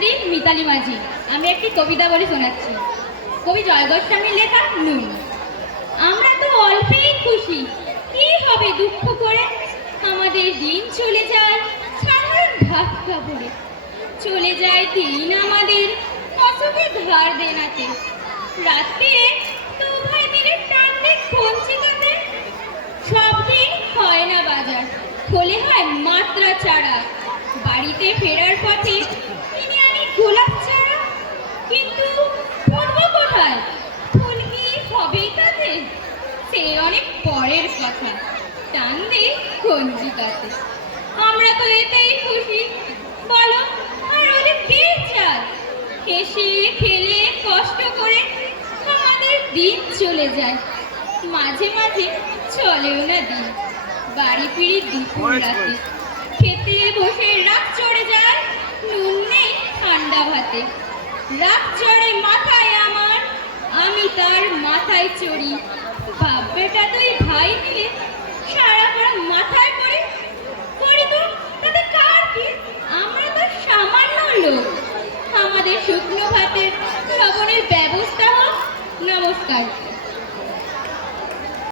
অভিনেত্রী মিতালি মাঝি। আমি একটি কবিতা বলে শোনাচ্ছি। কবি জয় গোস্বামীর লেখা নুন। আমরা তো অল্পেই খুশি, কি হবে দুঃখ করে? আমাদের দিন চলে যায় সাধারণ ভাত কাপড়ে। চলে যায় দিন আমাদের অসুখে ধার দেনাতে। রাত্রিরে তো ভাই মিলে টানলে কঞ্চি কাটে। সব দিন হয় না বাজার, হলে হয় মাত্রা চারা। বাড়িতে ফেরার পথে কিনে আনি গোলাপ চারা। কিন্তু ফুলবো কোথায়? ফুল কি হবেই তাতে? সে অনেক পরের কথা, টানলে কঞ্চি কাটে। আমরা তো এতেই খুশি, বলো আর ওদের কে চায়? হেসে খেলে কষ্ট করে আমাদের দিন চলে যায়। মাঝে মাঝে চলেও না দিন, বাড়ি ফিরি দুপুর রাতে। খেতে বসে রাগ চড়ে যায়, নুন নেই ঠান্ডা ভাতে। রাগ চড়ে মাথায় আমার, আমি তার মাথায় চড়ি। বাপ বেটা দুই ভাই মিলে সারাক্ষণ মাথায় করি। করি তো তাতে কার কি? আমরা তো সামান্য লোক। আমাদের শুকনো ভাতের খাবারের ব্যবস্থা হোক। নমস্কার।